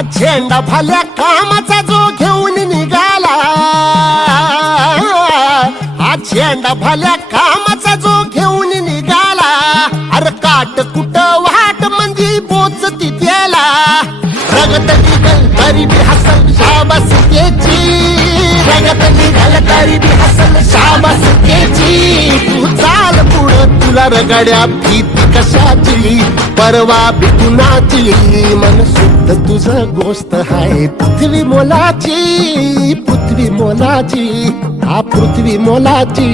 झेंडा भल्या कामाचा जो घेऊन निघाला. हा झेंडा भल्या कामाचा जो घेऊन निघाला. अरे काट कुट वाट मंदी पोचती तिथेला. रगत निघल तरी बी हसल शाबास त्याची रगत निघल तरी बी हसल शाबास त्याची तुला रगड्या भीती कशाची परवा बिकुनाची मन शुद्ध तुझं गोष्ट आहे पृथ्वी मोलाची पृथ्वी मोलाची हा पृथ्वी मोलाची.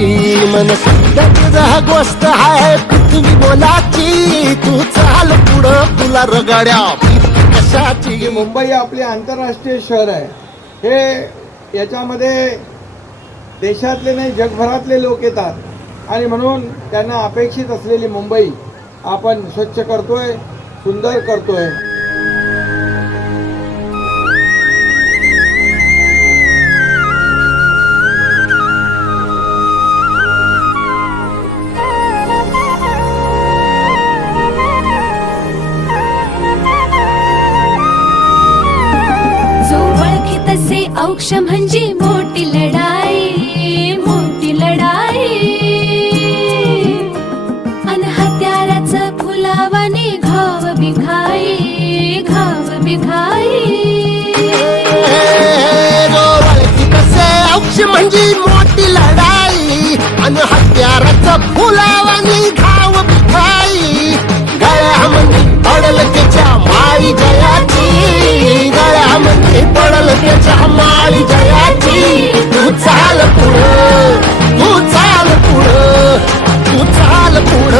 मन शुद्ध तुझ गोष्ट आहे पृथ्वी मोलाची तू चाल पुढं. तुला रगड्या भीती कशाची? मुंबई आपले आंतरराष्ट्रीय शहर आहे. हे याच्यामध्ये देशातले नाही जगभरातले लोक येतात. आणि म्हणून त्यांना अपेक्षित असलेली मुंबई आपण स्वच्छ करतोय सुंदर करतोय. तसे औक्ष म्हणजे मोठी लढाई. फुलावाने घाव बिघाई घाव बिघाई कसे औक्ष म्हणजे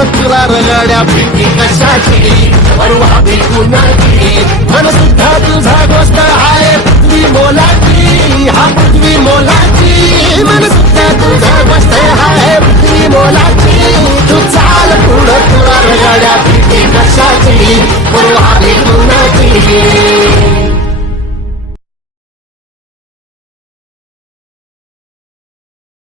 तुला रगड्या भीती कशाची? परवा नाही. मन सुद्धा तुझा गोष्ट